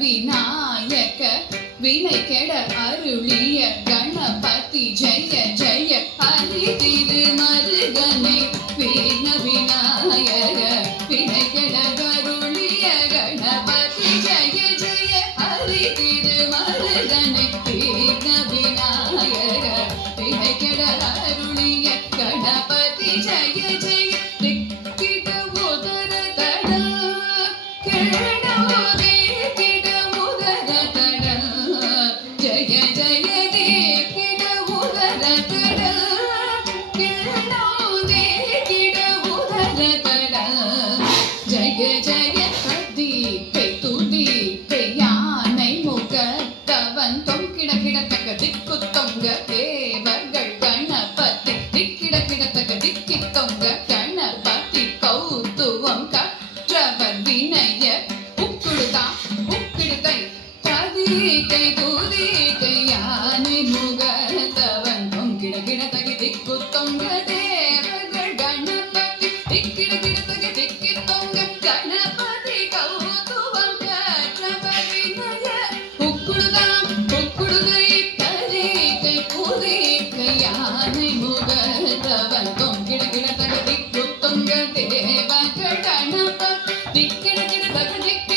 விநாயக வினை கெட அருளிய கணபதி ஜெய ஜெய ஹரி திரு மருகனை வீண விநாயக வினை கெட அருளிய கணபதி ஜெய ஜெய ஹரி திரு மருகனை வீண விநாயக வினை கெட அருளிய கணபதி ஜெய ஜெய திக்கிட உதர தட கேடோதே தேவர்கள் கணபதி திக்கிட கிடத்தக திக்கி தொங்க கணபதி கௌத்துவம் கற்றவர் வினய உக்குடுதான் உக்கிடுகை கதிகை தூதிகை யானை முகத்தவன் தொங்கிட கிடத்தக திக்கு தொங்க தேவர்கள் கணபதி திக்கிட கிடத்தக திக்கி தொங்க கணபதி கௌத்துவம் கற்றவர் வினய உக்குடுதான் உக்குடுகை யானை முகத்தவன் தொங்கிட கிடத்தக திக்கு தொங்க தேவர்கள் கணபதி திக்கிட கிடத்தக திக்கு